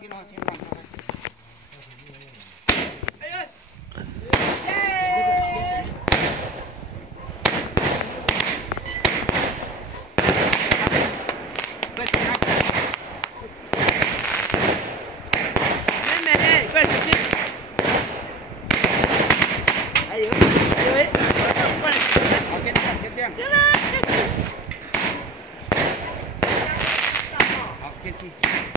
Hãy subscribe cho kênh Ghiền Mì Gõ để không bỏ lỡ những video hấp dẫn.